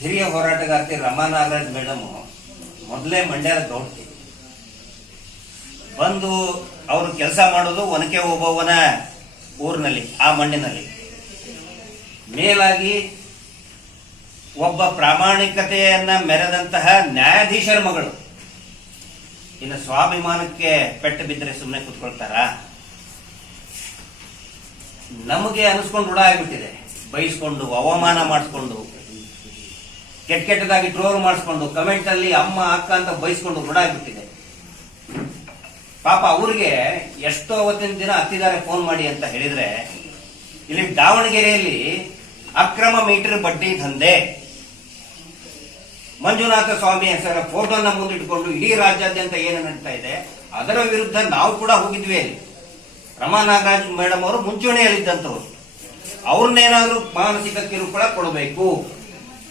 ಹಿರಿಯ ಹೋರಾಟಗಾರ್ತಿ ರಮಾ ನಾಗರಾಜ್ ಮೇಡಮ್ ಮೊದಲೇ ಮಂಡ್ಯದ ಗೌಡ್ತಿ ಬಂದು ಅವರು ಕೆಲಸ ಮಾಡೋದು ಒನಕೆ ಓಬವ್ವನ ಊರಿನಲ್ಲಿ, ಆ ಮಣ್ಣಿನಲ್ಲಿ. ಮೇಲಾಗಿ ಒಬ್ಬ ಪ್ರಾಮಾಣಿಕತೆಯನ್ನ ಮೆರೆದಂತಹ ನ್ಯಾಯಾಧೀಶರ ಮಗಳು. ಇನ್ನು ಸ್ವಾಭಿಮಾನಕ್ಕೆ ಪೆಟ್ಟು ಬಿದ್ದರೆ ಸುಮ್ಮನೆ ಕೂತ್ಕೊಳ್ತಾರ? ನಮಗೆ ಅನಿಸ್ಕೊಂಡು ರೂಢ ಆಗಿಬಿಟ್ಟಿದೆ. ಬೈಸ್ಕೊಂಡು, ಅವಮಾನ ಮಾಡಿಸ್ಕೊಂಡು, ಕೆಟ್ಟದಾಗಿ ಟ್ರೋಲ್ ಮಾಡಿಸ್ಕೊಂಡು, ಕಮೆಂಟ್ ಅಲ್ಲಿ ಅಮ್ಮ ಅಕ್ಕ ಅಂತ ಬೈಸ್ಕೊಂಡು ರೂಢ ಆಗಿಬಿಟ್ಟಿದೆ. ಪಾಪ ಅವ್ರಿಗೆ ಎಷ್ಟೋ ಅವತ್ತಿನ ದಿನ ಹತ್ತಿದ್ದಾರೆ ಫೋನ್ ಮಾಡಿ ಅಂತ ಹೇಳಿದ್ರೆ, ಇಲ್ಲಿ ದಾವಣಗೆರೆಯಲ್ಲಿ ಅಕ್ರಮ ಮೀಟರ್ ಬಡ್ಡಿ ದಂಧೆ, ಮಂಜುನಾಥ ಸ್ವಾಮಿ ಹೆಸರ ಫೋಟೋನ ಮುಂದಿಟ್ಕೊಂಡು ಇಡೀ ರಾಜ್ಯಾದ್ಯಂತ ಏನು ನಡೀತಾ ಇದೆ ಅದರ ವಿರುದ್ಧ ನಾವು ಕೂಡ ಹೋಗಿದ್ವಿ. ಅಲ್ಲಿ ರಮಾ ನಾಗರಾಜ್ ಮೇಡಮ್ ಅವರು ಮುಂಚೂಣಿಯಲ್ಲಿದ್ದಂಥವ್ರು. ಅವ್ರನ್ನೇನಾದ್ರೂ ಮಾನಸಿಕ ಕಿರುಕುಳ ಕೊಡಬೇಕು.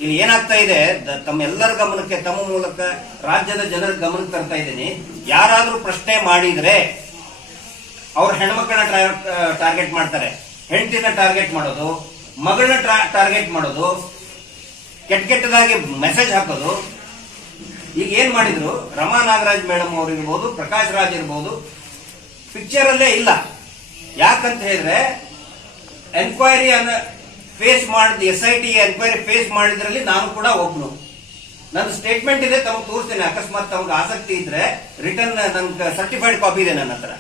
ಇಲ್ಲಿ ಏನಾಗ್ತಾ ಇದೆ, ತಮ್ಮೆಲ್ಲರ ಗಮನಕ್ಕೆ, ತಮ್ಮ ಮೂಲಕ ರಾಜ್ಯದ ಜನರ ಗಮನಕ್ಕೆ ತರ್ತಾ ಇದ್ದೀನಿ. ಯಾರಾದ್ರೂ ಪ್ರಶ್ನೆ ಮಾಡಿದ್ರೆ ಅವ್ರ ಹೆಣ್ಮಕ್ಳನ್ನ ಟಾರ್ಗೆಟ್ ಮಾಡ್ತಾರೆ, ಹೆಂಡತಿನ ಟಾರ್ಗೆಟ್ ಮಾಡೋದು, ಮಗಳನ್ನ ಟಾರ್ಗೆಟ್ ಮಾಡೋದು, ಕೆಟ್ಟದಾಗಿ ಮೆಸೇಜ್ ಹಾಕೋದು. ಈಗ ಏನ್ ಮಾಡಿದ್ರು, ರಮಾ ನಾಗರಾಜ್ ಮೇಡಮ್ ಅವ್ರು ಇರ್ಬೋದು, ಪ್ರಕಾಶ್ ರಾಜ್ ಇರ್ಬೋದು, ಪಿಕ್ಚರ್ ಅಲ್ಲೇ ಇಲ್ಲ. ಯಾಕಂತ ಹೇಳಿದ್ರೆ ಎನ್ಕ್ವೈರಿ ಅನ್ನ ಫೇಸ್ ಮಾಡಿದ, SIT ಎನ್ಕ್ವೈರಿ ಫೇಸ್ ಮಾಡಿದ್ರಲ್ಲಿ ನಾನು ಕೂಡ ಒಬ್ನು. ನನ್ನ ಸ್ಟೇಟ್ಮೆಂಟ್ ಇದೆ, ತಮಗೆ ತೋರಿಸ್ತೇನೆ. ಅಕಸ್ಮಾತ್ ತಮಗೆ ಆಸಕ್ತಿ ಇದ್ರೆ ರಿಟರ್ನ್ ನನ್ಗೆ ಸರ್ಟಿಫೈಡ್ ಕಾಪಿ ಇದೆ ನನ್ನ ಹತ್ರ.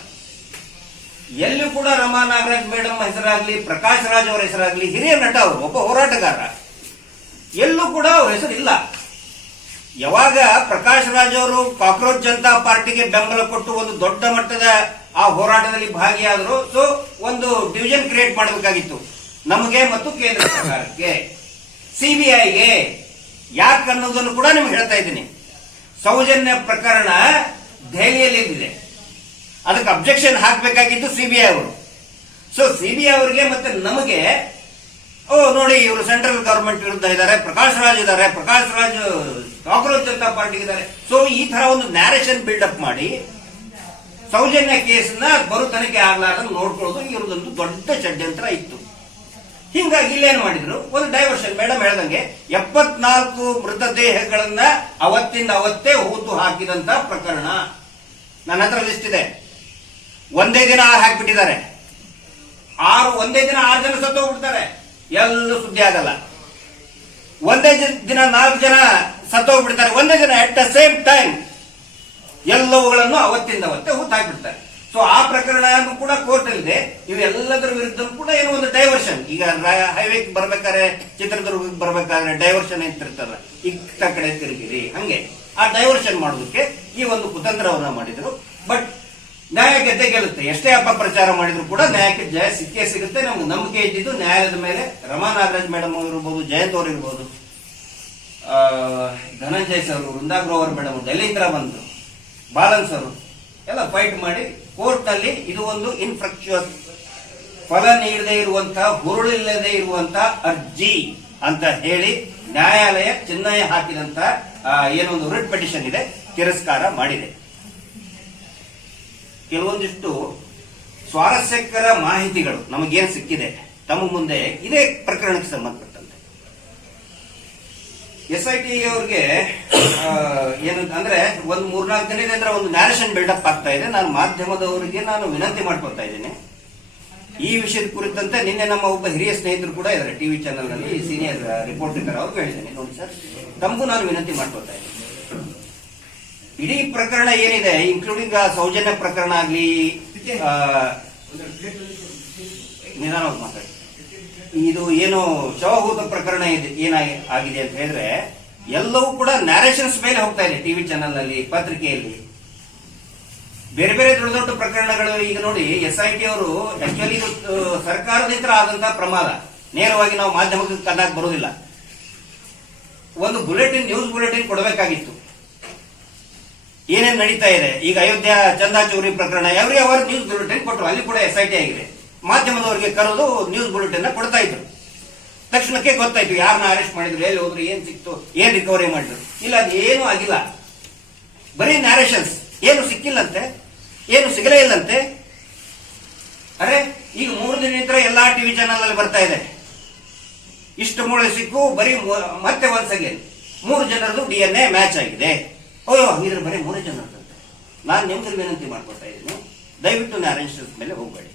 ಎಲ್ಲೂ ಕೂಡ ರಮಾ ನಾಗರಾಜ್ ಮೇಡಮ್ ಹೆಸರಾಗ್ಲಿ, ಪ್ರಕಾಶ್ ರಾಜ್ ಅವರ ಹೆಸರಾಗ್ಲಿ, ಹಿರಿಯ ನಟ ಅವರು, ಒಬ್ಬ ಹೋರಾಟಗಾರ, ಎಲ್ಲೂ ಕೂಡ ಅವ್ರ ಹೆಸರು ಇಲ್ಲ. ಯಾವಾಗ ಪ್ರಕಾಶ್ ರಾಜ್ ಅವರು ಕಾಕ್ರೋಚ್ ಜನತಾ ಪಾರ್ಟಿಗೆ ಬೆಂಬಲ ಕೊಟ್ಟು ಒಂದು ದೊಡ್ಡ ಮಟ್ಟದ ಆ ಹೋರಾಟದಲ್ಲಿ ಭಾಗಿಯಾದರು, ಸೊ ಒಂದು ಡಿವಿಷನ್ ಕ್ರಿಯೇಟ್ ಮಾಡಬೇಕಾಗಿತ್ತು ನಮಗೆ ಮತ್ತು ಕೇಂದ್ರ ಸರ್ಕಾರಕ್ಕೆ, CBIಗೆ. ಯಾಕೆ ಅನ್ನೋದನ್ನು ಕೂಡ ನಿಮ್ಗೆ ಹೇಳ್ತಾ ಇದ್ದೀನಿ. ಸೌಜನ್ಯ ಪ್ರಕರಣ ದೆಹಲಿಯಲ್ಲಿ ಇದೆ, ಅದಕ್ಕೆ ಅಬ್ಜೆಕ್ಷನ್ ಹಾಕಬೇಕಾಗಿದ್ದು CBI ಅವರು. ಸೊ CBI ಅವರಿಗೆ ಮತ್ತೆ ನಮಗೆ, ನೋಡಿ ಇವರು ಸೆಂಟ್ರಲ್ ಗವರ್ಮೆಂಟ್ ವಿರುದ್ಧ ಇದ್ದಾರೆ, ಪ್ರಕಾಶ್ ರಾಜ್ ಇದ್ದಾರೆ, ಪ್ರಕಾಶ್ ರಾಜ್ ಕಾಕ್ರೋಚ್ ಜನತಾ ಪಾರ್ಟಿಗೆ ಇದ್ದಾರೆ. ಸೊ ಈ ತರ ಒಂದು ನ್ಯಾರೇಷನ್ ಬಿಲ್ಡಪ್ ಮಾಡಿ ಸೌಜನ್ಯ ಕೇಸ್ನ ಬರು ತನಿಖೆ ಆಗ್ಲಾರ್ದಂಗೆ ನೋಡ್ಕೊಳ್ಳೋದು ಇವ್ರದೊಂದು ದೊಡ್ಡ ಷಡ್ಯಂತ್ರ ಇತ್ತು. ಹಿಂಗಾಗಿ ಇಲ್ಲೇನ್ ಮಾಡಿದ್ರು, ಒಂದು ಡೈವರ್ಷನ್. ಮೇಡಮ್ ಹೇಳ್ದಂಗೆ 74 ಮೃತದೇಹಗಳನ್ನ ಅವತ್ತಿಂದ ಅವತ್ತೇ ಹೂತು ಹಾಕಿದಂತ ಪ್ರಕರಣ ನನ್ನ ಹತ್ರ ಲಿಸ್ಟ್ ಇದೆ. ಒಂದೇ ದಿನ 6 ಹಾಕಿಬಿಟ್ಟಿದ್ದಾರೆ. ಒಂದೇ ದಿನ 6 ಜನ ಸತ್ತೋಗ್ಬಿಡ್ತಾರೆ, ಎಲ್ಲೂ ಸುದ್ದಿ ಆಗಲ್ಲ. ಒಂದೇ ದಿನ 4 ಜನ ಸತ್ತೋಗ್ಬಿಡ್ತಾರೆ, ಒಂದೇ ದಿನ ಅಟ್ ದ ಸೇಮ್ ಟೈಮ್ ಎಲ್ಲವುಗಳನ್ನು ಅವತ್ತಿಂದ ಅವತ್ತೇ ಹೂತು ಹಾಕಿಬಿಡ್ತಾರೆ. ಸೊ ಆ ಪ್ರಕರಣ ಕೂಡ ಕೋರ್ಟ್ ಅಲ್ಲಿದೆ. ಇವೆಲ್ಲದರ ವಿರುದ್ಧ ಕೂಡ ಏನೋ ಒಂದು ಡೈವರ್ಷನ್. ಈಗ ಹೈವೇಗೆ ಬರ್ಬೇಕಾದ್ರೆ, ಚಿತ್ರದುರ್ಗಕ್ಕೆ ಬರ್ಬೇಕಾದ್ರೆ ಡೈವರ್ಷನ್ ಅಂತಿರ್ತಲ್ಲ, ಇತ್ತ ಕಡೆ ತಿರುಗಿರಿ, ಹಂಗೆ ಆ ಡೈವರ್ಷನ್ ಮಾಡೋದಕ್ಕೆ ಈ ಒಂದು ಕುತಂತ್ರವನ್ನ ಮಾಡಿದ್ರು. ಬಟ್ ನ್ಯಾಯ ಗೆದ್ದೆ ಗೆಲ್ಲುತ್ತೆ. ಎಷ್ಟೇ ಅಪಪ್ರಚಾರ ಮಾಡಿದ್ರು ಕೂಡ ನ್ಯಾಯಕ್ಕೆ ಜಯ ಸಿಕ್ಕೇ ಸಿಗುತ್ತೆ. ನಮ್ಗೆ ನಂಬಿಕೆ ಇದ್ದಿದ್ದು ನ್ಯಾಯದ ಮೇಲೆ. ರಮಾ ನಾಗರಾಜ್ ಮೇಡಮ್ ಅವರು ಇರ್ಬೋದು, ಜಯಂತ್ ಅವರು ಇರ್ಬೋದು, ಧನಂಜಯ್ ಸರ್, ವೃಂದಾ ಗ್ರೋವರ್ ಮೇಡಮ್, ಡೆಲ್ಲಿಂದ ಬಂದ್ರು, ಬಾಲನ್ ಸರ್ ಎಲ್ಲ ಫೈಟ್ ಮಾಡಿ ಕೋರ್ಟ್ ನಲ್ಲಿ ಇದು ಒಂದು ಇನ್ಫ್ರಕ್ಚುಯಸ್, ಫಲ ನೀಡದೇ ಇರುವಂತಹ, ಹುರುಳಿಲ್ಲದೆ ಇರುವಂತಹ ಅರ್ಜಿ ಅಂತ ಹೇಳಿ ನ್ಯಾಯಾಲಯ ಚಿನ್ನಯ ಹಾಕಿದಂತ ಏನೊಂದು ರಿಟ್ ಪಿಟಿಷನ್ ಇದೆ, ತಿರಸ್ಕಾರ ಮಾಡಿದೆ. ಕೆಲವೊಂದಿಷ್ಟು ಸ್ವಾರಸ್ಯಕರ ಮಾಹಿತಿಗಳು ನಮಗೇನು ಸಿಕ್ಕಿದೆ ತಮ್ಮ ಮುಂದೆ ಇದೇ ಪ್ರಕರಣಕ್ಕೆ ಸಂಬಂಧಪಟ್ಟಂತೆ. SIT ಅವ್ರಿಗೆ ಏನು ಅಂದ್ರೆ ಒಂದು 3-4 ದಿನದಿಂದ ಒಂದು ನ್ಯಾರೇಷನ್ ಬಿಲ್ಡಪ್ ಆಗ್ತಾ ಇದೆ. ನಾನು ಮಾಧ್ಯಮದವರಿಗೆ ವಿನಂತಿ ಮಾಡ್ಕೊಳ್ತಾ ಇದ್ದೀನಿ. ಈ ವಿಷಯದ ಕುರಿತಂತೆ ನಿನ್ನೆ ನಮ್ಮ ಒಬ್ಬ ಹಿರಿಯ ಸ್ನೇಹಿತರು ಕೂಡ ಇದ್ದಾರೆ, ಟಿವಿ ಚಾನೆಲ್ ನಲ್ಲಿ ಸೀನಿಯರ್ ರಿಪೋರ್ಟರ್ ಇದ್ದಾರೆ, ಅವ್ರಿಗೆ ಹೇಳಿದ್ದೇನೆ, ನೋಡಿ ಸರ್, ತಮಗೂ ನಾನು ವಿನಂತಿ ಮಾಡ್ಕೊಳ್ತಾ ಇದ್ದೀನಿ. ಇಡೀ ಪ್ರಕರಣ ಏನಿದೆ, ಇನ್ಕ್ಲೂಡಿಂಗ್ ಸೌಜನ್ಯ ಪ್ರಕರಣ ಆಗ್ಲಿ, ನಿಧಾನವಾಗಿ ಮಾತಾಡಿ, ಇದು ಏನು ಶವಭೂತ ಪ್ರಕರಣ ಏನಾಗಿದೆ ಅಂತ ಹೇಳಿದ್ರೆ ಎಲ್ಲವೂ ಕೂಡ ನ್ಯಾರೇಷನ್ಸ್ ಮೇಲೆ ಹೋಗ್ತಾ ಇದೆ. ಟಿವಿ ಚಾನೆಲ್ ನಲ್ಲಿ, ಪತ್ರಿಕೆಯಲ್ಲಿ ಬೇರೆ ಬೇರೆ ದೊಡ್ಡ ದೊಡ್ಡ ಪ್ರಕರಣಗಳು. ಈಗ ನೋಡಿ, SIT ಅವರು ಆಕ್ಚುಲಿ ಸರ್ಕಾರದಿಂದ ಆದಂತಹ ಪ್ರಮಾದ, ನೇರವಾಗಿ ನಾವು ಮಾಧ್ಯಮಕ್ಕೆ ಕನ್ನಡಕ್ಕೆ ಬರೋದಿಲ್ಲ. ಒಂದು ಬುಲೆಟಿನ್, ನ್ಯೂಸ್ ಬುಲೆಟಿನ್ ಕೊಡಬೇಕಾಗಿತ್ತು, ಏನೇನು ನಡೀತಾ ಇದೆ. ಈಗ ಅಯೋಧ್ಯ ಚಂದಾ ಚೌರಿ ಪ್ರಕರಣ ಎವ್ರಿ ಅವರ್ ನ್ಯೂಸ್ ಬುಲೆಟಿನ್ ಕೊಟ್ಟರು, ಅಲ್ಲಿ ಕೂಡ SIT ಆಗಿದೆ. ಮಾಧ್ಯಮದವರಿಗೆ ಕರೆದು ನ್ಯೂಸ್ ಬುಲೆಟಿನ್ ಕೊಡ್ತಾ ಇದ್ರು. ತಕ್ಷಣಕ್ಕೆ ಗೊತ್ತಾಯ್ತು ಯಾರನ್ನ ಅರೆಸ್ಟ್ ಮಾಡಿದ್ರು, ಎಲ್ಲಿ ಹೋದ್ರು, ಏನ್ ಸಿಕ್ತು, ಏನ್ ರಿಕವರಿ ಮಾಡಿದ್ರು. ಇಲ್ಲ, ಅದೇನು ಆಗಿಲ್ಲ, ಬರೀ ನ್ಯಾರೇಷನ್ಸ್. ಏನು ಸಿಕ್ಕಿಲ್ಲಂತೆ, ಏನು ಸಿಗಲೇ ಇಲ್ಲಂತೆ. ಅರೆ ಈಗ 3 ದಿನ ಎಲ್ಲಾ ಟಿವಿ ಚಾನೆಲ್ ಅಲ್ಲಿ ಬರ್ತಾ ಇದೆ. ಇಷ್ಟು ಮೂಳೆ ಸಿಕ್ಕು ಬರೀ ಮತ್ತೆ ಒನ್ಸ್ ಅಗೇನ್ 3 ಜನರದು DNA ಮ್ಯಾಚ್ ಆಗಿದೆ. ಅಯ್ಯೋ ಇದ್ರ ಬರೀ 3 ಜನರದಂತೆ. ನಾನು ನಿಮ್ಗೆ ವಿನಂತಿ ಮಾಡ್ಕೊತಾ ಇದ್ದೀನಿ, ದಯವಿಟ್ಟು ನ್ಯಾರೆನ್ಸ್ ಮೇಲೆ ಹೋಗಬೇಡಿ.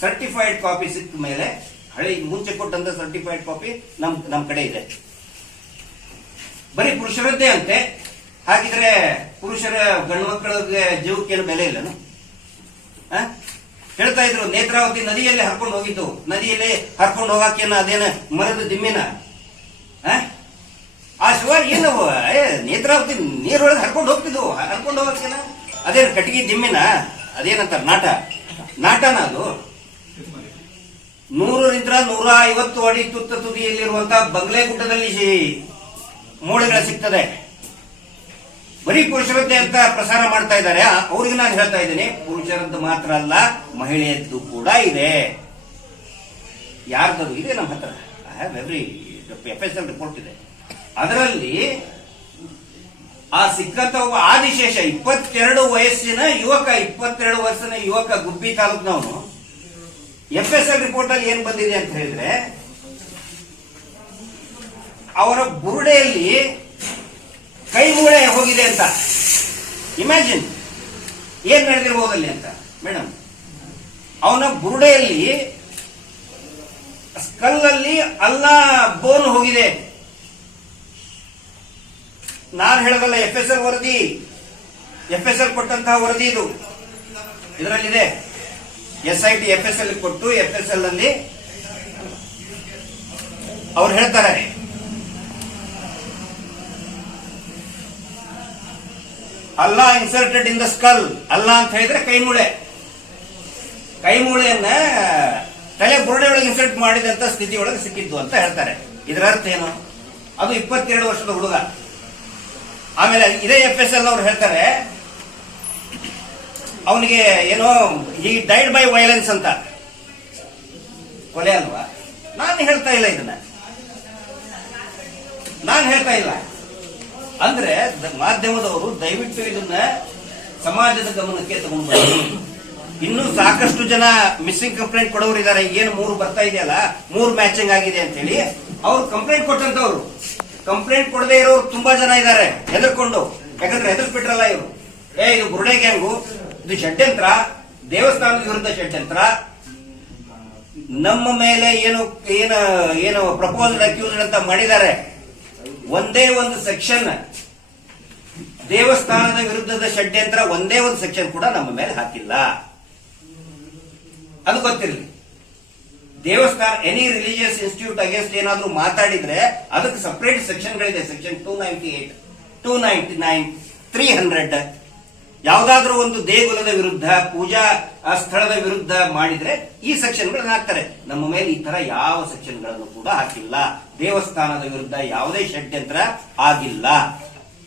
ಸರ್ಟಿಫೈಡ್ ಕಾಪಿ ಸಿಕ್ಕ ಮೇಲೆ ಹಳೆ ಮುಂಚೆ ಕೊಟ್ಟಂತ ಸರ್ಟಿಫೈಡ್ ಕಾಪಿ ನಮ್ ಕಡೆ ಇದೆ. ಬರೀ ಪುರುಷರದ್ದೇ ಅಂತೆ. ಹಾಗಿದ್ರೆ ಪುರುಷರ ಗಂಡು ಮಕ್ಕಳಿಗೆ ಜೀವಕ್ಕೇನು ಬೆಲೆ ಇಲ್ಲನು? ಹೇಳ್ತಾ ಇದ್ರು ನೇತ್ರಾವತಿ ನದಿಯಲ್ಲಿ ಹರ್ಕೊಂಡು ಹೋಗಿದ್ದು, ನದಿಯಲ್ಲಿ ಹರ್ಕೊಂಡು ಹೋಗಾಕೇನ ಅದೇನ ಮರದ ದಿಮ್ಮಿನ? ಆ ಶಿವ ಏನು ನೇತ್ರಾವತಿ ನೀರೊಳಗೆ ಹರ್ಕೊಂಡು ಹೋಗ್ತಿದ್ವು, ಹರ್ಕೊಂಡು ಹೋಗಾಕೇನ ಅದೇನು ಕಟ್ಟಿಗೆ ದಿಮ್ಮಿನ? ಅದೇನಂತಾರ ನಾಟನ ಅದು? 100ರಿಂದ 150 ಅಡಿ ತುತ್ತ ತುದಿಯಲ್ಲಿರುವಂತಹ ಬಂಗ್ಲೆ ಗುಡ್ಡದಲ್ಲಿ ಮೂಳೆಗಳ ಸಿಗ್ತದೆ. ಬರೀ ಪುರುಷರದ್ದೇ ಅಂತ ಪ್ರಸಾರ ಮಾಡ್ತಾ ಇದ್ದಾರೆ. ಅವ್ರಿಗೆ ನಾನು ಹೇಳ್ತಾ ಇದ್ದೀನಿ, ಪುರುಷರದ್ದು ಮಾತ್ರ ಅಲ್ಲ, ಮಹಿಳೆಯದ್ದು ಕೂಡ ಇದೆ. ಯಾರ್ದದು ಇದೆ ನಮ್ಮ ಹತ್ರ? I have every FSL report ಇದೆ. ಅದರಲ್ಲಿ ಆ ಸಿಕ್ಕಂತ ಒಬ್ಬ ಆದಿಶೇಷ 22 ವಯಸ್ಸಿನ ಯುವಕ, 22 ವರ್ಷದ ಯುವಕ, ಗುಬ್ಬಿ ತಾಲೂಕಿನವನು. FSL ರಿಪೋರ್ಟ್ ಅಲ್ಲಿ ಏನ್ ಬಂದಿದೆ ಅಂತ ಹೇಳಿದ್ರೆ, ಅವರ ಬುರುಡೆಯಲ್ಲಿ ಕೈ ಮೂಳೆ ಹೋಗಿದೆ ಅಂತ. ಇಮ್ಯಾಜಿನ್ ಏನ್ ನಡೆದಿರಬಹುದಲ್ಲಿ ಅಂತ ಮೇಡಮ್. ಅವನ ಬುರುಡೆಯಲ್ಲಿ ಸ್ಕಲ್ಲಲ್ಲಿ ಅಲ್ಲ ಬೋನ್ ಹೋಗಿದೆ. ನಾನು ಹೇಳೋದಲ್ಲ, FSL ವರದಿ, FSL ಕೊಟ್ಟಂತಹ ವರದಿ ಇದು. ಇದರಲ್ಲಿದೆ. SIT FSL ಕೊಟ್ಟು FSL ಅಲ್ಲಿ ಅವ್ರು ಹೇಳ್ತಾರೆ, ಅಲ್ಲ ಇನ್ಸರ್ಟೆಡ್ ಇನ್ ದ ಸ್ಕಲ್. ಅಲ್ಲ ಅಂತ ಹೇಳಿದ್ರೆ ಕೈ ಮೂಳೆಯನ್ನ ತಲೆ ಬುರುಡೆ ಒಳಗೆ ಇನ್ಸರ್ಟ್ ಮಾಡಿದಂತ ಸ್ಥಿತಿ ಒಳಗೆ ಸಿಕ್ಕಿದ್ದು ಅಂತ ಹೇಳ್ತಾರೆ. ಇದರ ಅರ್ಥ ಏನು? ಅದು 22 ವರ್ಷದ ಹುಡುಗ. ಆಮೇಲೆ ಇದೇ FSL ಅವ್ರು ಹೇಳ್ತಾರೆ, ಅವನಿಗೆ ಏನೋ ಈ ಡೈಡ್ ಬೈ ವೈಲೆನ್ಸ್ ಅಂತ. ಕೊಲೆ ಅಲ್ವಾ? ನಾನು ಹೇಳ್ತಾ ಇಲ್ಲ, ಇದನ್ನ ನಾನು ಹೇಳ್ತಾ ಇಲ್ಲ. ಅಂದ್ರೆ ಮಾಧ್ಯಮದವರು ದಯವಿಟ್ಟು ಇದನ್ನ ಸಮಾಜದ ಗಮನಕ್ಕೆ ತಗೊಂಡು ಬನ್ನಿ. ಇನ್ನೂ ಸಾಕಷ್ಟು ಜನ ಮಿಸ್ಸಿಂಗ್ ಕಂಪ್ಲೇಂಟ್ ಕೊಡೋರು ಇದ್ದಾರೆ. ಏನು 3 ಬರ್ತಾ ಇದೆಯಲ್ಲ, 3 ಮ್ಯಾಚಿಂಗ್ ಆಗಿದೆ ಅಂತ ಹೇಳಿ ಅವ್ರು ಕಂಪ್ಲೇಂಟ್ ಕೊಟ್ಟಂತವ್ರು. ಕಂಪ್ಲೇಂಟ್ ಕೊಡದೇ ಇರೋರು ತುಂಬಾ ಜನ ಇದ್ದಾರೆ ಹೆದರ್ಕೊಂಡು. ಯಾಕಂದ್ರೆ ಹೆದರ್ಸ್ಬಿಟ್ರಲ್ಲ ಇವರು, ಇದು ಬುರುಡೆ ಗ್ಯಾಂಗು, ಇದು ಷಡ್ಯಂತ್ರ, ದೇವಸ್ಥಾನದ ವಿರುದ್ಧ ಷಡ್ಯಂತ್ರ, ನಮ್ಮ ಮೇಲೆ ಏನು ಪ್ರಪೋಸಲ್ ಅಕ್ಯೂಸ್ಡ್ ಅಂತ ಮಾಡಿದ್ದಾರೆ. ಒಂದೇ ಒಂದು ಸೆಕ್ಷನ್ ದೇವಸ್ಥಾನದ ವಿರುದ್ಧದ ಷಡ್ಯಂತ್ರ, ಒಂದೇ ಒಂದು ಸೆಕ್ಷನ್ ಕೂಡ ನಮ್ಮ ಮೇಲೆ ಹಾಕಿಲ್ಲ. ಅದು ಗೊತ್ತಿರಲಿ. ದೇವಸ್ಥಾನ ಎನಿ ರಿಲಿಜಿಯಸ್ ಇನ್ಸ್ಟಿಟ್ಯೂಟ್ ಅಗೇನ್ಸ್ಟ್ ಏನಾದ್ರೂ ಮಾತಾಡಿದ್ರೆ ಅದಕ್ಕೆ ಸಪರೇಟ್ ಸೆಕ್ಷನ್ಗಳಿದೆ. ಸೆಕ್ಷನ್ 298, 299, 300. ಯಾವುದಾದ್ರೂ ಒಂದು ದೇಗುಲದ ವಿರುದ್ಧ, ಪೂಜಾ ಸ್ಥಳದ ವಿರುದ್ಧ ಮಾಡಿದ್ರೆ ಈ ಸೆಕ್ಷನ್ಗಳನ್ನ ಹಾಕ್ತಾರೆ. ನಮ್ಮ ಮೇಲೆ ಈ ತರ ಯಾವ ಸೆಕ್ಷನ್ಗಳನ್ನು ಕೂಡ ಹಾಕಿಲ್ಲ. ದೇವಸ್ಥಾನದ ವಿರುದ್ಧ ಯಾವುದೇ ಷಡ್ಯಂತ್ರ ಆಗಿಲ್ಲ.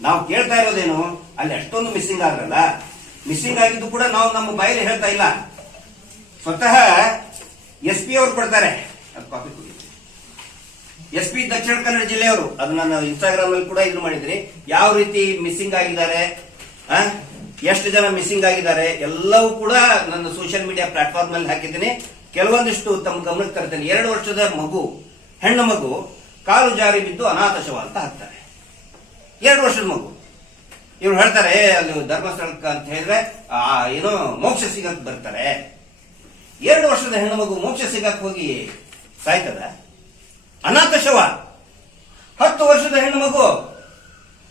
ನಾವು ಕೇಳ್ತಾ ಇರೋದೇನು, ಅಲ್ಲಿ ಅಷ್ಟೊಂದು ಮಿಸ್ಸಿಂಗ್ ಆದ್ರಲ್ಲ, ಮಿಸ್ಸಿಂಗ್ ಆಗಿದ್ದು ಕೂಡ ನಾವು ನಮ್ಮ ಬಾಯಲ್ಲಿ ಹೇಳ್ತಾ ಇಲ್ಲ. ಸ್ವತಃ SP ಅವರು ಕೊಡ್ತಾರೆ. ಅದು ಕಾಪಿ ಕೊಡಿ. SP ದಕ್ಷಿಣ ಕನ್ನಡ ಜಿಲ್ಲೆಯವರು, ಅದು ನನ್ನ ಇನ್ಸ್ಟಾಗ್ರಾಮ್ ಅಲ್ಲಿ ಕೂಡ ಇದು ಮಾಡಿದ್ರಿ. ಯಾವ ರೀತಿ ಮಿಸ್ಸಿಂಗ್ ಆಗಿದ್ದಾರೆ, ಎಷ್ಟು ಜನ ಮಿಸ್ಸಿಂಗ್ ಆಗಿದ್ದಾರೆ ಎಲ್ಲವೂ ಕೂಡ ನನ್ನ ಸೋಷಿಯಲ್ ಮೀಡಿಯಾ ಪ್ಲಾಟ್ಫಾರ್ಮ್ ನಲ್ಲಿ ಹಾಕಿದ್ದೀನಿ. ಕೆಲವೊಂದಿಷ್ಟು ತಮ್ಮ ಗಮನಕ್ಕೆ ತರ್ತೇನೆ. 2 ವರ್ಷದ ಮಗು, ಹೆಣ್ಣು ಮಗು, ಕಾಲು ಜಾರಿ ಬಿದ್ದು ಅನಾಥ ಶವ ಅಂತ ಹಾಕ್ತಾರೆ. 2 ವರ್ಷದ ಮಗು. ಇವ್ರು ಹೇಳ್ತಾರೆ ಅಲ್ಲಿ ಧರ್ಮಸ್ಥಳಕ್ಕೆ ಅಂತ ಹೇಳಿದ್ರೆ ಏನೋ ಮೋಕ್ಷ ಸಿಗಕ್ ಬರ್ತಾರೆ. 2 ವರ್ಷದ ಹೆಣ್ಣು ಮಗು ಮೋಕ್ಷ ಸಿಗಕ್ ಹೋಗಿ ಸಾಯ್ತದ? ಅನಾಥ ಶವ. 10 ವರ್ಷದ ಹೆಣ್ಣು ಮಗು,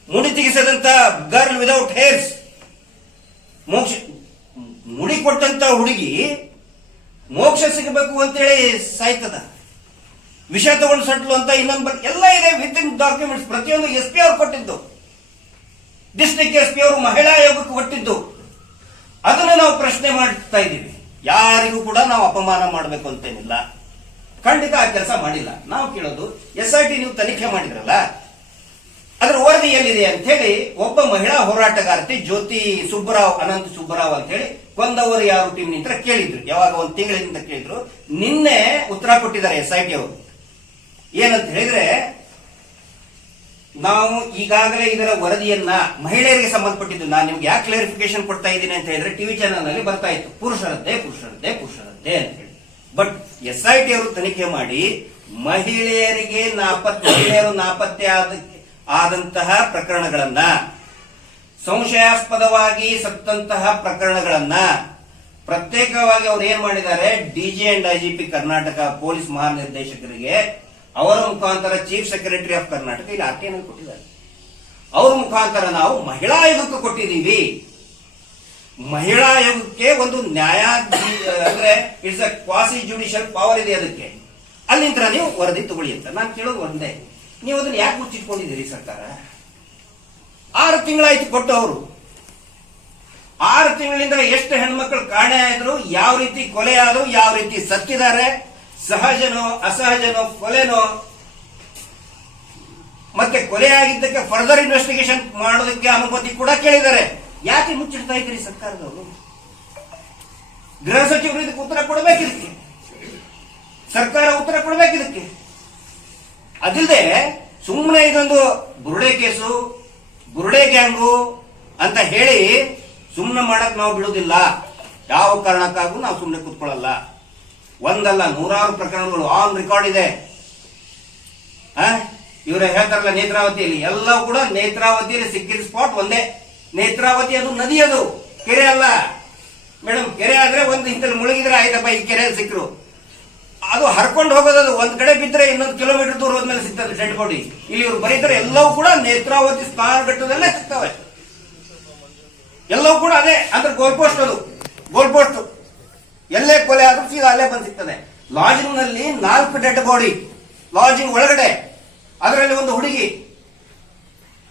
ಮುಡಿ ತೆಗೆಸದಂತ ಗರ್ಲ್ ವಿದೌಟ್ ಹೇರ್ಸ್, ಮೋಕ್ಷ ಮುಡಿ ಕೊಟ್ಟಂತ ಹುಡುಗಿ ಮೋಕ್ಷ ಸಿಗಬೇಕು ಅಂತೇಳಿ ಸಾಯ್ತದ? ವಿಷ ತಗೊಂಡು ಸಟ್ಲು ಅಂತ ಇನ್ನೊಂದು ಎಲ್ಲ ಇದೆ ವಿತ್ ಇನ್ ಡಾಕ್ಯುಮೆಂಟ್ಸ್. ಪ್ರತಿಯೊಂದು SP ಅವ್ರು ಕೊಟ್ಟಿದ್ದು, ಡಿಸ್ಟ್ರಿಕ್ಟ್ SP ಅವರು ಮಹಿಳಾ ಆಯೋಗಕ್ಕೆ ಕೊಟ್ಟಿದ್ದು. ಅದನ್ನು ನಾವು ಪ್ರಶ್ನೆ ಮಾಡ್ತಾ ಇದ್ದೀವಿ. ಯಾರಿಗೂ ಕೂಡ ನಾವು ಅಪಮಾನ ಮಾಡಬೇಕು ಅಂತೇನಿಲ್ಲ, ಖಂಡಿತ ಆ ಕೆಲಸ ಮಾಡಿಲ್ಲ. ನಾವು ಕೇಳೋದು, SIT ನೀವು ತನಿಖೆ ಮಾಡಿದ್ರಲ್ಲ, ಅದರ ವರದಿ ಎಲ್ಲಿದೆ ಅಂತ ಹೇಳಿ ಒಬ್ಬ ಮಹಿಳಾ ಹೋರಾಟಗಾರ್ತಿ ಜ್ಯೋತಿ ಸುಬ್ಬರಾವ್, ಅನಂತ ಸುಬ್ಬರಾವ್ ಅಂತ ಹೇಳಿ ಕೊಂದವರು ಯಾರು ಟೀಮ್ ನಿಂತ ಕೇಳಿದ್ರು. ಯಾವಾಗ 1 ತಿಂಗಳಿಂದ ಕೇಳಿದ್ರು. ನಿನ್ನೆ ಉತ್ತರ ಕೊಟ್ಟಿದ್ದಾರೆ SIT ಅವರು. ಏನಂತ ಹೇಳಿದ್ರೆ, ನಾವು ಈಗಾಗಲೇ ಇದರ ವರದಿಯನ್ನ ಮಹಿಳೆಯರಿಗೆ ಸಂಬಂಧಪಟ್ಟಿದ್ದು, ನಾನು ನಿಮ್ಗೆ ಯಾಕೆ ಕ್ಲಾರಿಫಿಕೇಶನ್ ಕೊಡ್ತಾ ಇದ್ದೀನಿ ಅಂತ ಹೇಳಿದ್ರೆ, ಟಿವಿ ಚಾನೆಲ್ ನಲ್ಲಿ ಬರ್ತಾ ಇತ್ತು ಪುರುಷರದ್ದೇ ಅಂತ ಹೇಳಿ. ಬಟ್ SIT ಅವರು ತನಿಖೆ ಮಾಡಿ ಮಹಿಳೆಯರು ನಾಪತ್ತೆ ಆದಂತಹ ಪ್ರಕರಣಗಳನ್ನ, ಸಂಶಯಾಸ್ಪದವಾಗಿ ಸತ್ತಂತಹ ಪ್ರಕರಣಗಳನ್ನ ಪ್ರತ್ಯೇಕವಾಗಿ ಅವ್ರು ಏನ್ ಮಾಡಿದ್ದಾರೆ, DG and IGP Karnataka police ಮಹಾನಿರ್ದೇಶಕರಿಗೆ ಅವರ ಮುಖಾಂತರ ಚೀಫ್ ಸೆಕ್ರೆಟರಿ ಆಫ್ ಕರ್ನಾಟಕ ಇಲ್ಲಿ ಆರ್ಟಿನಲ್ಲಿ ಕೊಟ್ಟಿದ್ದಾರೆ. ಅವ್ರ ಮುಖಾಂತರ ನಾವು ಮಹಿಳಾ ಆಯೋಗಕ್ಕೆ ಕೊಟ್ಟಿದ್ದೀವಿ. ಮಹಿಳಾ ಆಯೋಗಕ್ಕೆ ಒಂದು ಅಂದ್ರೆ it's a quasi judicial power ಇದೆ. ಅದಕ್ಕೆ ಅಲ್ಲಿಂದ ನೀವು ವರದಿ ತಗೊಳ್ಳಿ ಅಂತ ನಾನು ಕೇಳೋದು ಒಂದೇ, ನೀವು ಅದನ್ನ ಯಾಕೆ ಮುಚ್ಚಿಟ್ಕೊಂಡಿದ್ದೀರಿ? ಸರ್ಕಾರ 6 ತಿಂಗಳಾಯ್ತು ಕೊಟ್ಟು. ಅವರು 6 ತಿಂಗಳಿಂದ ಎಷ್ಟು ಹೆಣ್ಮಕ್ಳು ಕಾಣೆ ಆದ್ರು, ಯಾವ ರೀತಿ ಕೊಲೆ ಆದ್ರು, ಯಾವ ರೀತಿ ಸತ್ತಿದ್ದಾರೆ, ಸಹಜನೋ ಅಸಹಜನೋ ಕೊಲೆನೋ, ಮತ್ತೆ ಕೊಲೆ ಆಗಿದ್ದಕ್ಕೆ ಫರ್ದರ್ ಇನ್ವೆಸ್ಟಿಗೇಷನ್ ಮಾಡೋದಕ್ಕೆ ಅನುಮತಿ ಕೂಡ ಕೇಳಿದ್ದಾರೆ. ಯಾಕೆ ಮುಚ್ಚಿಡ್ತಾ ಇದ್ದೀರಿ ಸರ್ಕಾರದವರು? ಗೃಹ ಸಚಿವರು ಇದಕ್ಕೆ ಉತ್ತರ ಕೊಡಬೇಕಿದಕ್ಕೆ, ಸರ್ಕಾರ ಉತ್ತರ ಕೊಡಬೇಕಿದಕ್ಕೆ. ಅದಿಲ್ಲದೆ ಸುಮ್ಮನೆ ಇದೊಂದು ಬುರುಡೆ ಕೇಸು, ಬುರುಡೆ ಗ್ಯಾಂಗು ಅಂತ ಹೇಳಿ ಸುಮ್ಮನೆ ಮಾಡಕ್ ನಾವು ಬಿಡುವುದಿಲ್ಲ. ಯಾವ ಕಾರಣಕ್ಕಾಗೂ ನಾವು ಸುಮ್ಮನೆ ಕೂತ್ಕೊಳ್ಳಲ್ಲ. ಒಂದಲ್ಲ 100 ಪ್ರಕರಣಗಳು ಆನ್ ರೆಕಾರ್ಡ್ ಇದೆ. ಇವ್ರ ಹೇಳ್ತಾರಲ್ಲ ನೇತ್ರಾವತಿಯಲ್ಲಿ, ಎಲ್ಲವೂ ಕೂಡ ನೇತ್ರಾವತಿಯಲ್ಲಿ ಸಿಕ್ಕಿದ ಸ್ಪಾಟ್ ಒಂದೇ. ನೇತ್ರಾವತಿ ಅದು ನದಿ, ಅದು ಕೆರೆ ಅಲ್ಲ ಮೇಡಮ್. ಕೆರೆ ಆದ್ರೆ ಒಂದು ಇಂತಲ್ಲಿ ಮುಳುಗಿದ್ರೆ ಆಯ್ತಪ್ಪ, ಈ ಕೆರೆಯಲ್ಲಿ ಸಿಕ್ಕರು. ಅದು ಹರ್ಕೊಂಡು ಹೋಗೋದು, ಒಂದ್ ಕಡೆ ಬಿದ್ದರೆ ಇನ್ನೊಂದು ಕಿಲೋಮೀಟರ್ ದೂರ ಹೋದ್ಮೇಲೆ ಸಿಗ್ತದೆ ಡೆಡ್ ಬಾಡಿ. ಇಲ್ಲಿ ಇವ್ರು ಬರೀತಾರೆ ಎಲ್ಲವೂ ಕೂಡ ನೇತ್ರಾವತಿ ಸ್ನಾನಘಟ್ಟದಲ್ಲೇ ಸಿಗ್ತವೆ. ಎಲ್ಲವೂ ಕೂಡ ಅದೇ ಅಂದ್ರೆ ಗೋಲ್ ಪೋಸ್ಟ್, ಅದು ಗೋಲ್ ಪೋಸ್ಟ್. ಎಲ್ಲೇ ಕೊಲೆ ಆದ್ರೂ ಸೀದಾ ಅಲ್ಲೇ ಬಂದು ಸಿಗ್ತದೆ. ಲಾಡ್ಜಿಂಗ್ ನಲ್ಲಿ 4 ಡೆಡ್ ಬಾಡಿ ಲಾಡ್ಜಿಂಗ್ ಒಳಗಡೆ. ಅದರಲ್ಲಿ ಒಂದು ಹುಡುಗಿ,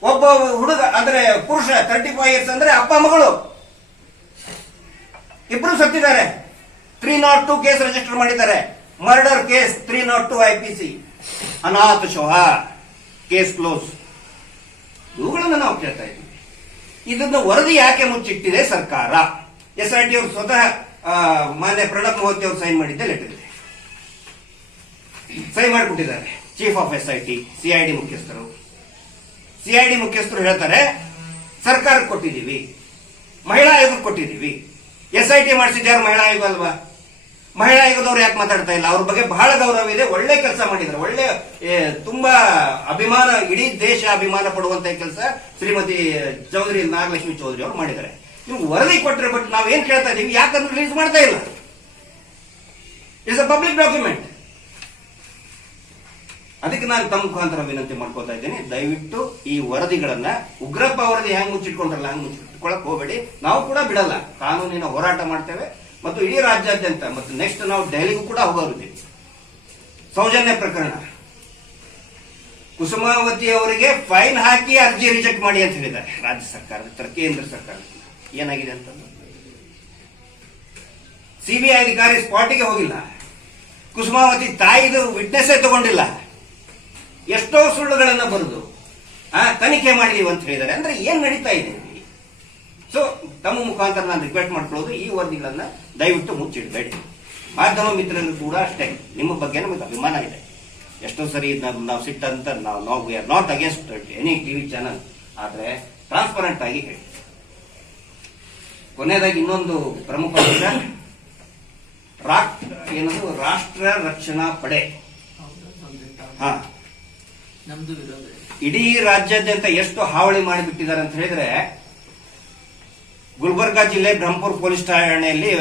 ಒಬ್ಬ ಹುಡುಗ ಅಂದ್ರೆ ಪುರುಷ 35 ಇಯರ್ಸ್ ಅಂದ್ರೆ ಅಪ್ಪ ಮಗಳು ಇಬ್ರು ಸತ್ತಿದ್ದಾರೆ. 302 ಕೇಸ್ ರಿಜಿಸ್ಟರ್ ಮಾಡಿದ್ದಾರೆ. Murder case 302 IPC. ಅನಾಥ ಶೋಹ ಕೇಸ್ ಕ್ಲೋಸ್. ಇವುಗಳನ್ನು ನಾವು ಕೇಳ್ತಾ ಇದ್ದೀವಿ. ಇದನ್ನ ವರದಿ ಯಾಕೆ ಮುಚ್ಚಿಟ್ಟಿದೆ ಸರ್ಕಾರ? SIT ಅವರು ಸ್ವತಃ ಮಾನ್ಯ ಪ್ರಣಬ್ ಮೋದಿ ಅವರು ಸೈನ್ ಮಾಡಿದ್ದೆ ಲೆಟರ್ ಇದೆ, ಸೈನ್ ಮಾಡಿಕೊಟ್ಟಿದ್ದಾರೆ. ಚೀಫ್ ಆಫ್ SIT, CID ಮುಖ್ಯಸ್ಥರು. CID ಮುಖ್ಯಸ್ಥರು ಹೇಳ್ತಾರೆ ಸರ್ಕಾರಕ್ಕೆ ಕೊಟ್ಟಿದ್ದೀವಿ, ಮಹಿಳಾ ಆಯೋಗಕ್ಕೆ ಕೊಟ್ಟಿದ್ದೀವಿ. SIT ಮಾಡಿಸಿದ್ಯಾರು ಮಹಿಳಾ ಆಯೋಗ ಅಲ್ವಾ? ಮಹಿಳಾ ಆಯೋಗದವ್ರು ಯಾಕೆ ಮಾತಾಡ್ತಾ ಇಲ್ಲ? ಅವ್ರ ಬಗ್ಗೆ ಬಹಳ ಗೌರವ ಇದೆ, ಒಳ್ಳೆ ಕೆಲಸ ಮಾಡಿದ್ದಾರೆ, ಒಳ್ಳೆ ತುಂಬಾ ಅಭಿಮಾನ, ಇಡೀ ದೇಶ ಅಭಿಮಾನ ಪಡುವಂತ ಕೆಲಸ ಶ್ರೀಮತಿ ಚೌಧರಿ ನಾಗಲಕ್ಷ್ಮಿ ಚೌಧರಿ ಅವರು ಮಾಡಿದ್ದಾರೆ. ನೀವು ವರದಿ ಕೊಟ್ಟರೆ, ಬಟ್ ನಾವ್ ಏನ್ ಕೇಳ್ತಾ ಇದೀವಿ, ಯಾಕಂದ್ರೆ ರಿಲೀಸ್ ಮಾಡ್ತಾ ಇಲ್ಲ. It's a public document. ಅದಕ್ಕೆ ನಾನು ತಮ್ಮ ಮುಖಾಂತರ ವಿನಂತಿ ಮಾಡ್ಕೋತಾ ಇದ್ದೇನೆ, ದಯವಿಟ್ಟು ಈ ವರದಿಗಳನ್ನ, ಉಗ್ರಪ್ಪ ವರದಿ ಹೆಂಗ್ ಮುಚ್ಚಿಟ್ಕೊಂಡ್ರಲ್ಲ ಹಂಗ್ ಮುಚ್ಚಿಟ್ಕೊಳಕ್ ಹೋಗಬೇಡಿ. ನಾವು ಕೂಡ ಬಿಡಲ್ಲ, ಕಾನೂನಿನ ಹೋರಾಟ ಮಾಡ್ತೇವೆ ಮತ್ತು ಇಡೀ ರಾಜ್ಯಾದ್ಯಂತ, ಮತ್ತು ನೆಕ್ಸ್ಟ್ ನಾವು ದೆಹಲಿಗೂ ಕೂಡ ಹೋಗೋರಿದ್ದೀವಿ. ಸೌಜನ್ಯ ಪ್ರಕರಣ, ಕುಸುಮಾವತಿ ಅವರಿಗೆ ಫೈನ್ ಹಾಕಿ ಅರ್ಜಿ ರಿಜೆಕ್ಟ್ ಮಾಡಿ ಅಂತ ಹೇಳಿದ್ದಾರೆ ರಾಜ್ಯ ಸರ್ಕಾರದ, ಕೇಂದ್ರ ಸರ್ಕಾರ. ಏನಾಗಿದೆ ಅಂತಂದ್ರೆ CBI ಅಧಿಕಾರಿ ಸ್ಪಾಟಿಗೆ ಹೋಗಿಲ್ಲ, ಕುಸುಮಾವತಿ ತಾಯಿದು ವಿಟ್ನೆಸ್ಸೇ ತಗೊಂಡಿಲ್ಲ, ಎಷ್ಟೋ ಸುಳ್ಳುಗಳನ್ನ ಬರೆದು ತನಿಖೆ ಮಾಡಿದೀವಿ ಅಂತ ಹೇಳಿದ್ದಾರೆ. ಅಂದ್ರೆ ಏನ್ ನಡೀತಾ ಇದೆ? ಸೊ ತಮ್ಮ ಮುಖಾಂತರ ನಾನು ರಿಕ್ವೆಸ್ಟ್ ಮಾಡ್ಕೊಳ್ಳೋದು, ಈ ವರದಿಗಳನ್ನ ದಯವಿಟ್ಟು ಮುಚ್ಚಿಡಬೇಡಿ. ಮಾಧ್ಯಮ ಮಿತ್ರರಿಗೂ ಕೂಡ ಅಷ್ಟೇ, ನಿಮ್ಮ ಬಗ್ಗೆ ನಮಗೆ ಅಭಿಮಾನ ಇದೆ. ಎಷ್ಟೋ ಸರಿ ನಾವು ಸಿಟ್ಟಂತ ನಾವು we are not against any TV channel, ಆದ್ರೆ ಟ್ರಾನ್ಸ್ಪರೆಂಟ್ ಆಗಿ ಹೇಳಿ. ಕೊನೆಯದಾಗಿ ಇನ್ನೊಂದು ಪ್ರಮುಖ ಏನದು, ರಾಷ್ಟ್ರ ರಕ್ಷಣಾ ಪಡೆ. ಇಡೀ ರಾಜ್ಯಾದ್ಯಂತ ಎಷ್ಟು ಹಾವಳಿ ಮಾಡಿಬಿಟ್ಟಿದ್ದಾರೆ ಅಂತ ಹೇಳಿದ್ರೆ, ಗುಲ್ಬರ್ಗಾ ಜಿಲ್ಲೆ ಬ್ರಹ್ಮಪುರ ಪೊಲೀಸ್ ಠಾಣೆಯಲ್ಲಿ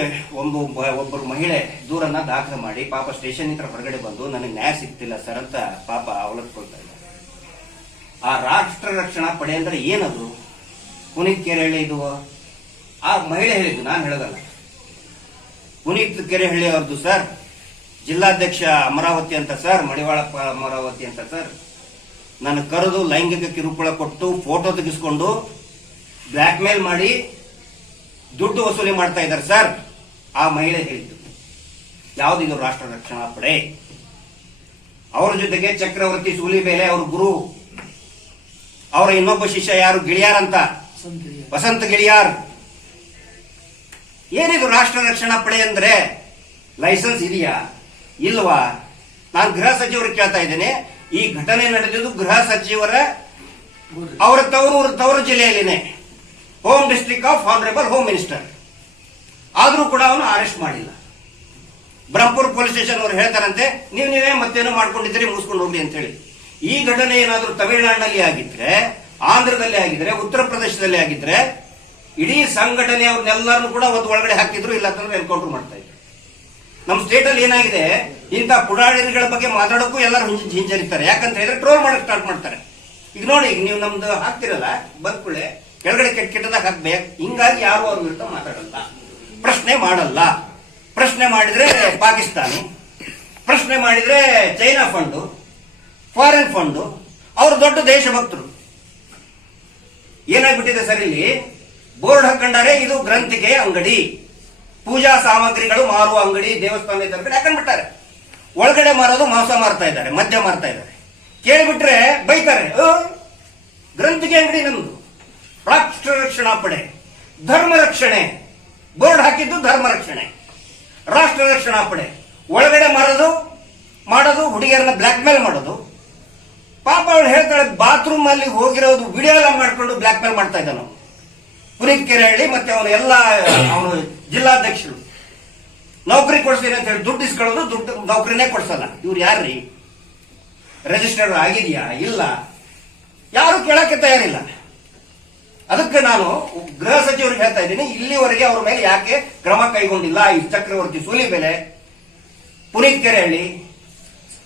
ಒಬ್ಬರು ಮಹಿಳೆ ದೂರನ್ನ ದಾಖಲೆ ಮಾಡಿ, ಪಾಪ ಸ್ಟೇಷನ್ ಹತ್ರ ಹೊರಗಡೆ ಬಂದು ನನಗೆ ನ್ಯಾಯ ಸಿಗ್ತಿಲ್ಲ ಸರ್ ಅಂತ ಪಾಪ ಅವಲತ್ಕೊಳ್ತಾ ಇದ್ದಾರೆ. ಆ ರಾಷ್ಟ್ರ ರಕ್ಷಣಾ ಪಡೆ ಅಂದ್ರೆ ಏನದು? ಪುನೀತ್ ಕೆರೆಹಳ್ಳಿ ಇದು ಆ ಮಹಿಳೆ ಹೇಳಿದ್ದು, ನಾನು ಹೇಳೋದಲ್ಲ. ಪುನೀತ್ ಕೆರೆಹಳ್ಳಿ ಅವ್ರದ್ದು ಸರ್, ಜಿಲ್ಲಾಧ್ಯಕ್ಷ ಅಮರಾವತಿ ಅಂತ ಸರ್, ಮಡಿವಾಳಪ್ಪ ಅಮರಾವತಿ ಅಂತ ಸರ್, ನನ್ನ ಕರೆದು ಲೈಂಗಿಕ ಕಿರುಕುಳ ಕೊಟ್ಟು ಫೋಟೋ ತೆಗೆಸ್ಕೊಂಡು ಬ್ಲಾಕ್ ಮೇಲ್ ಮಾಡಿ ದುಡ್ಡು ವಸೂಲಿ ಮಾಡ್ತಾ ಇದ್ದಾರೆ ಸರ್. ಆ ಮಹಿಳೆ ಹೇಳಿದ್ದು. ಯಾವುದಿದು ರಾಷ್ಟ್ರ ರಕ್ಷಣಾ ಪಡೆ? ಅವರ ಜೊತೆಗೆ ಚಕ್ರವರ್ತಿ ಸೂಲಿಬೇಲೆ ಅವ್ರ ಗುರು, ಅವರ ಇನ್ನೊಬ್ಬ ಶಿಷ್ಯ ಯಾರು, ಗಿಳಿಯಾರ್ ಅಂತ, ವಸಂತ ಗಿಳಿಯಾರ್. ಏನಿದು ರಾಷ್ಟ್ರ ರಕ್ಷಣಾ ಪಡೆ ಅಂದ್ರೆ? ಲೈಸೆನ್ಸ್ ಇದೆಯಾ ಇಲ್ವಾ? ನಾನು ಗೃಹ ಸಚಿವರಿಗೆ ಕೇಳ್ತಾ ಇದ್ದೇನೆ. ಈ ಘಟನೆ ನಡೆದಿದ್ದು ಗೃಹ ಸಚಿವರ ಅವರ ತವರು ಜಿಲ್ಲೆಯಲ್ಲಿನೇ, home district of honourable home minister. ಆದ್ರೂ ಕೂಡ ಅವನು ಅರೆಸ್ಟ್ ಮಾಡಿಲ್ಲ. ಬ್ರಹ್ಮಪುರ ಪೊಲೀಸ್ ಸ್ಟೇಷನ್ ಅವರು ಹೇಳ್ತಾರಂತೆ ನೀವೇ ಮತ್ತೇನೋ ಮಾಡ್ಕೊಂಡಿದ್ದೀರಿ ಮುಗಿಸ್ಕೊಂಡು ಹೋಗ್ಲಿ ಅಂತ ಹೇಳಿ. ಈ ಘಟನೆ ಏನಾದ್ರೂ ತಮಿಳುನಾಡಿನಲ್ಲಿ ಆಗಿದ್ರೆ, ಆಂಧ್ರದಲ್ಲಿ ಆಗಿದ್ರೆ, ಉತ್ತರ ಪ್ರದೇಶದಲ್ಲಿ ಆಗಿದ್ರೆ ಇಡೀ ಸಂಘಟನೆಯವ್ರನ್ನೆಲ್ಲರನ್ನು ಕೂಡ ಒಂದು ಒಳಗಡೆ ಹಾಕಿದ್ರು, ಇಲ್ಲ ಅಂತಂದ್ರೆ ಎನ್ಕೌಂಟರ್ ಮಾಡ್ತಾ ಇದ್ರು. ನಮ್ಮ ಸ್ಟೇಟ್ ಅಲ್ಲಿ ಏನಾಗಿದೆ, ಇಂಥ ಪುಡಾರಿಗಳ ಬಗ್ಗೆ ಮಾತಾಡೋಕ್ಕೂ ಎಲ್ಲರೂ ಹಿಂಜರಿತಾರೆ. ಯಾಕಂತ ಹೇಳಿದ್ರೆ ಟ್ರೋಲ್ ಮಾಡಕ್ ಸ್ಟಾರ್ಟ್ ಮಾಡ್ತಾರೆ. ಈಗ ನೋಡಿ, ಈಗ ನೀವು ನಮ್ದು ಹಾಕ್ತಿರಲ್ಲ ಬಂದ್ಕೂಳೆ ಕೆಳಗಡೆ ಕೆಟ್ಟದಾಗ ಹಾಕ್ಬೇಕು. ಹಿಂಗಾಗಿ ಯಾರು ಅವ್ರ ವಿರುದ್ಧ ಮಾತಾಡಲ್ಲ, ಪ್ರಶ್ನೆ ಮಾಡಲ್ಲ. ಪ್ರಶ್ನೆ ಮಾಡಿದ್ರೆ ಪಾಕಿಸ್ತಾನಿ, ಪ್ರಶ್ನೆ ಮಾಡಿದ್ರೆ ಚೈನಾ ಫಂಡು, ಫಾರಿನ್ ಫಂಡು, ಅವರು ದೊಡ್ಡ ದೇಶಭಕ್ತರು. ಏನಾಗ್ಬಿಟ್ಟಿದೆ ಸರ್, ಇಲ್ಲಿ ಬೋರ್ಡ್ ಹಾಕೊಂಡಾರೆ ಇದು ಗ್ರಂಥಿಗೆ ಅಂಗಡಿ, ಪೂಜಾ ಸಾಮಗ್ರಿಗಳು ಮಾರುವ ಅಂಗಡಿ, ದೇವಸ್ಥಾನ ಕಡೆ ಹಾಕೊಂಡ್ಬಿಟ್ಟಾರೆ. ಒಳಗಡೆ ಮಾರೋದು ಮಾಂಸ ಮಾರ್ತಾ ಇದ್ದಾರೆ, ಮದ್ಯ ಮಾರ್ತಾ ಇದ್ದಾರೆ. ಕೇಳಿಬಿಟ್ರೆ ಬೈತಾರೆ, ಗ್ರಂಥಿಗೆ ಅಂಗಡಿ ನಮ್ದು, ರಾಷ್ಟ್ರ ರಕ್ಷಣಾ ಪಡೆ, ಧರ್ಮ ರಕ್ಷಣೆ, ಬೋರ್ಡ್ ಹಾಕಿದ್ದು ಧರ್ಮ ರಕ್ಷಣೆ, ರಾಷ್ಟ್ರ ರಕ್ಷಣಾ ಪಡೆ. ಒಳಗಡೆ ಮಾಡೋದು ಹುಡುಗಿಯರನ್ನ ಬ್ಲಾಕ್ ಮೇಲ್ ಮಾಡೋದು. ಪಾಪ ಅವಳು ಹೇಳ್ತಾಳೆ, ಬಾತ್ರೂಮ್ ಅಲ್ಲಿ ಹೋಗಿರೋದು ವಿಡಿಯೋ ಎಲ್ಲ ಮಾಡ್ಕೊಂಡು ಬ್ಲಾಕ್ ಮೇಲ್ ಮಾಡ್ತಾ ಇದ್ದ ನಾವು ಪುನೀತ್ ಕೆರೆಹಳ್ಳಿ ಮತ್ತೆ ಅವನು ಜಿಲ್ಲಾಧ್ಯಕ್ಷರು. ನೌಕರಿ ಕೊಡ್ತೀನಿ ಅಂತ ಹೇಳಿ ದುಡ್ಡು ಇಸ್ಕೊಳ್ಳೋದು, ದುಡ್ಡು ನೌಕರಿನೇ ಕೊಡ್ಸಲ್ಲ. ಇವ್ರು ಯಾರ್ರೀ? ರಿಜಿಸ್ಟರ್ ಆಗಿದೆಯಾ ಇಲ್ಲ, ಯಾರು ಕೇಳಕ್ಕೆ ತಯಾರಿಲ್ಲ. ಅದಕ್ಕೆ ನಾನು ಗೃಹ ಸಚಿವರಿಗೆ ಹೇಳ್ತಾ ಇದ್ದೀನಿ, ಇಲ್ಲಿವರೆಗೆ ಅವ್ರ ಮೇಲೆ ಯಾಕೆ ಕ್ರಮ ಕೈಗೊಂಡಿಲ್ಲ? ಈ ಚಕ್ರವರ್ತಿ ಸೂಲಿಬೆಲೆ, ಪುನೀತ್ ಕೆರೆಹಳ್ಳಿ,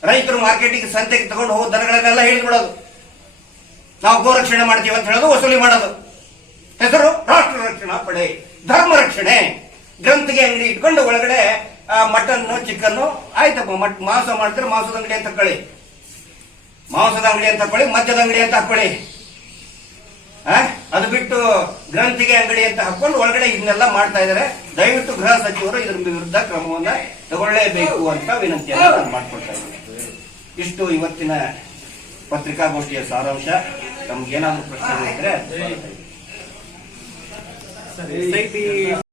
ರೈತರು ಮಾರ್ಕೆಟಿಗೆ ಸಂತೆಗೆ ತಗೊಂಡು ಹೋಗೋ ದನಗಳನ್ನೆಲ್ಲ ಹಿಡಿದ್ಬಿಡೋದು, ನಾವು ಗೋರಕ್ಷಣೆ ಮಾಡ್ತೀವಿ ಅಂತ ಹೇಳೋದು, ವಸೂಲಿ ಮಾಡೋದು. ಹೆಸರು ರಾಷ್ಟ್ರ ರಕ್ಷಣಾ ಪಡೆ, ಧರ್ಮ ರಕ್ಷಣೆ. ಗ್ರಂಥಿಗೆ ಅಂಗಡಿ ಇಟ್ಕೊಂಡು ಒಳಗಡೆ ಮಟನ್ ಚಿಕನ್ ಆಯ್ತಪ್ಪ, ಮಾಂಸ ಮಾಡ್ತಾರೆ, ಮಾಂಸದ ಅಂಗಡಿ ಅಂತ ಹಾಕೊಳ್ಳಿ, ಮಾಂಸದ ಅಂಗಡಿ ಅಂತ ಹಾಕೊಳ್ಳಿ, ಮದ್ಯದ ಅಂಗಡಿ ಅಂತ ಹಾಕೊಳ್ಳಿ. ಅದು ಬಿಟ್ಟು ಗ್ರಂಥಿಗೆ ಅಂಗಡಿ ಅಂತ ಹಾಕೊಂಡು ಒಳಗಡೆ ಇದನ್ನೆಲ್ಲ ಮಾಡ್ತಾ ಇದ್ದಾರೆ. ದಯವಿಟ್ಟು ಗೃಹ ಸಚಿವರು ಇದ್ರ ವಿರುದ್ಧ ಕ್ರಮವನ್ನ ತಗೊಳ್ಳೇಬೇಕು ಅಂತ ವಿನಂತಿಯನ್ನು ನಾನು ಮಾಡ್ಕೊಳ್ತಾ ಇದ್ದೀನಿ. ಇಷ್ಟು ಇವತ್ತಿನ ಪತ್ರಿಕಾಗೋಷ್ಠಿಯ ಸಾರಾಂಶ. ನಮ್ಗೇನಾದ್ರೂ ಪ್ರಶ್ನೆ ಇದ್ರೆ